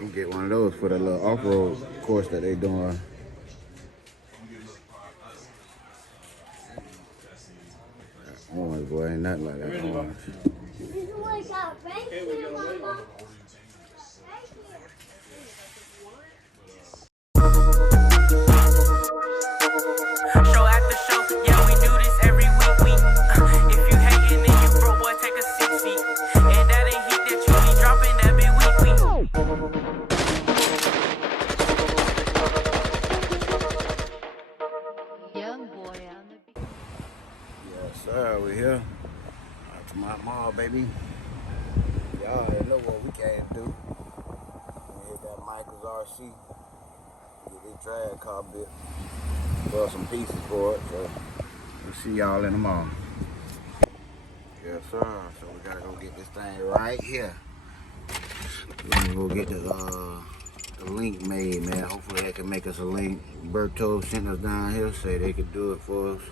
You get one of those for the little off-road course that they doing. Orange, boy, ain't nothing like that orange. Show after show, yeah, we do this every week. If you hating, then you broke, boy, take a seat. And that ain't heat that you be dropping, that be weekly. Young boy on the beat. Yes, sir, we here. Out to my mall, baby. Y'all already know what we came to do. We hit that Micheals RC. Get this drag car built. Throw some pieces for it, so we'll see y'all in the mall. Yes, sir. So we gotta go get this thing right here. We're gonna go get the link made, man. Hopefully they can make us a link. Berto sent us down here, say they could do it for us.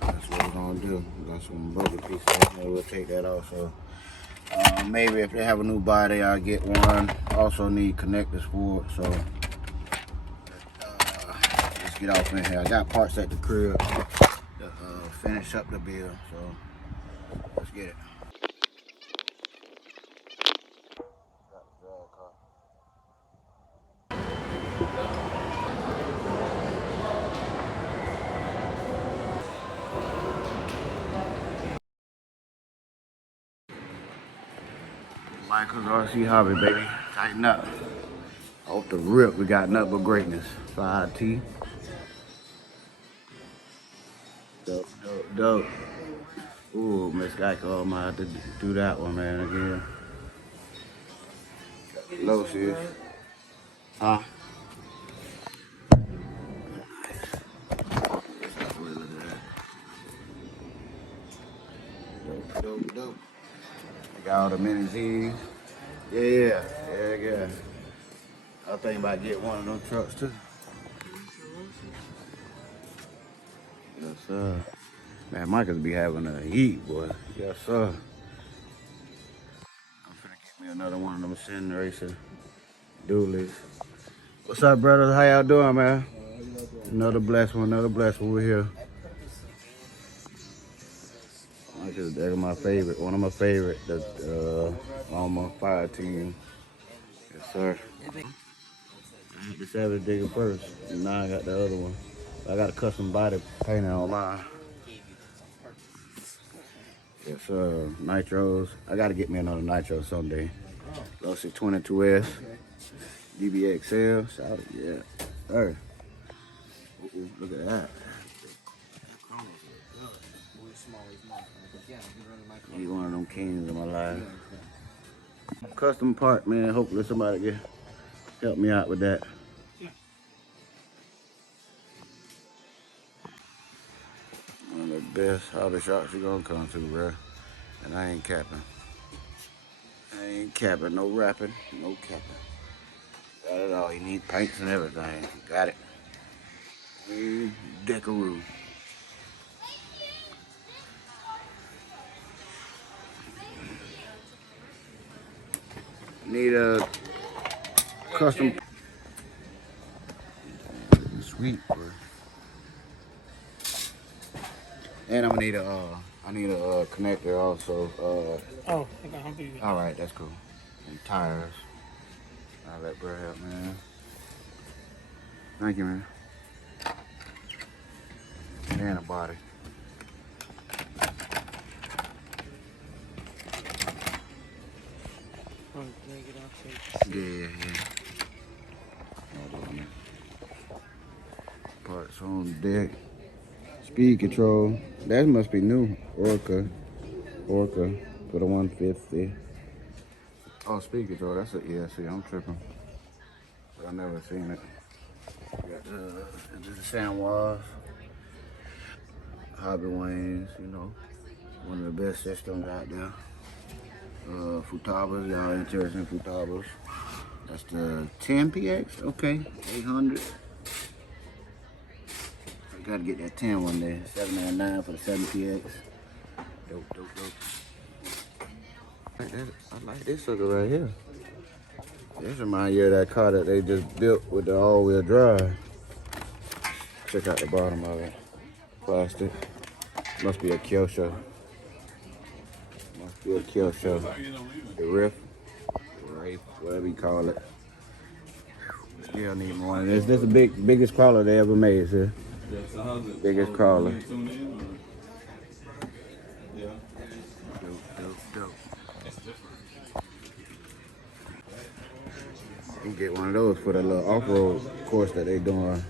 So that's what we're gonna do. We got some broken pieces, maybe we'll take that off. So maybe if they have a new body, I'll get one. Also need connectors for it, so let's get off in here. I got parts at the crib to finish up the build, so let's get it. Micheals RC Hobby, baby. Tighten up. Off the rip, we got nothing but greatness. 5T. Dope, dope, dope. Ooh, Miss Geico, I might have to do that one, man, again. Low, sis. Huh? Dope, dope, dope. I got all the mini Z's. Yeah. I was thinking about getting one of those trucks too. Yes, sir. Man, Michael's be having a heat, boy. Yes, sir. I'm finna get me another one of them Sin Racer dualies. What's up, brothers? How y'all doing, man? Another blessed one, We're here. Michael's that's my favorite, one of my favorite. The on my fire team. Yes, sir. I had the Savage Digger first, and now I got the other one. I got a custom body painted on mine. Yes, nitros. I gotta get me another nitro someday. Lost 22S, DBXL. Shout out, yeah. Sir. Look at that. He's one of them kings in my life. Custom part, man. Hopefully somebody can help me out with that. One of the best hobby shops you're gonna come to, bro. And I ain't capping. No rapping, no capping. Got it all. You need paints and everything. Got it. Decoroo. Need a custom. Sweet, bro. And I'm gonna need a connector also. Oh, I got you. All right, that's cool. And tires. I'll let bro help, man. Thank you, man. And a body. Oh, drag it off. Yeah. Parts on deck. Speed control. That must be new. Orca for the 150. Oh, speed control. That's it. Yeah, see, I'm tripping. I've never seen it. Got the Sandwas, Hobby Waynes, you know, one of the best systems out there. Futabas, y'all interested in Futabas. That's the 10PX, okay, 800. I gotta get that 10 one day, 799 for the 7PX. Dope. I like this sucker right here. This reminds you of that car that they just built with the all-wheel drive. Check out the bottom of it. Plastic. Must be a kill show. Must be a kill show. The riff. Rafe, whatever you call it. Still need more of this. This is the biggest crawler they ever made, sir. Biggest crawler. Dope. You can get one of those for the little off-road course that they doing.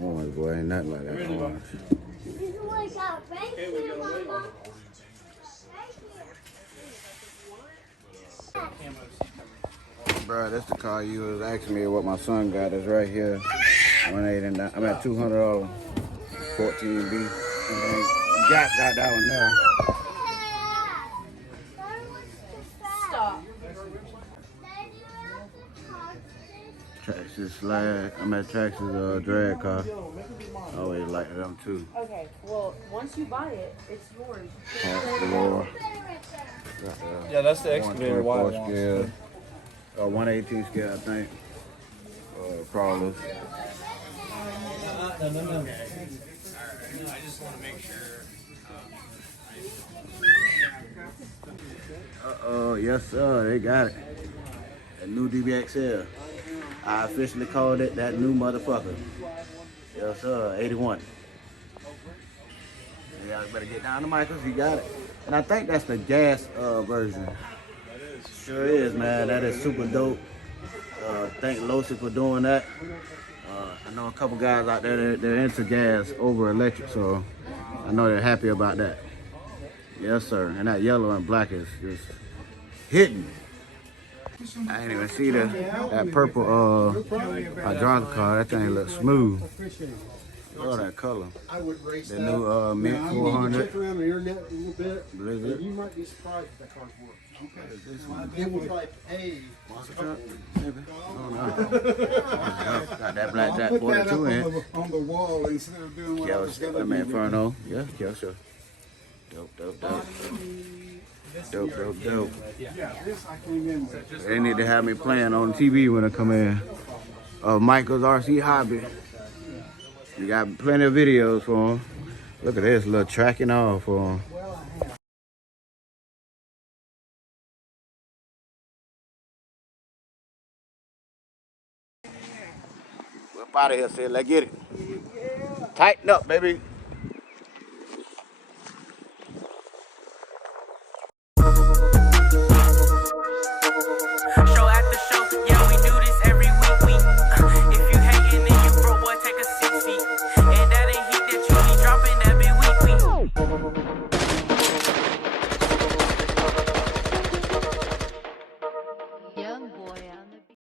Orange, boy, ain't nothing like that orange. Bro, that's the car you was asking me what my son got. Is right here. 189. I'm at $200. 14B. Got that one there. Traxxas slide. I'm at Traxxas drag car. I always like them too. Okay, well, once you buy it, it's yours. Yeah, that's the excavator wide one. Scale. 118 scale, I think. Crawlers. No. I just want to make sure. Yes sir, they got it. A new DBXL. I officially called it that new motherfucker. Yes sir, 81. Y'all better get down to Micheals, you got it. And I think that's the gas version. Sure is, man. That is super dope. Thank Losi for doing that. I know a couple guys out there they're into gas over electric, so I know they're happy about that. Yes, sir. And that yellow and black is just hitting. I didn't even see that purple hydraulic car. That thing looks smooth. Oh, that color. I would race The that. new Mint Now, 400. check around the internet a little bit. Blizzard. And you might be surprised if that car's working. Okay. It was like, hey. Monster truck, maybe. Got that black jack Put that 42 up in. on the wall instead of doing what I was going to do. Inferno. Yeah, sure. Dope. Yeah, this I came in with. They need to have me playing on TV when I come in. Micheals RC Hobby. You got plenty of videos for them. Look at this little tracking off for them. We're up out of here, Sid. Let's get it. Tighten up, baby. Show after show,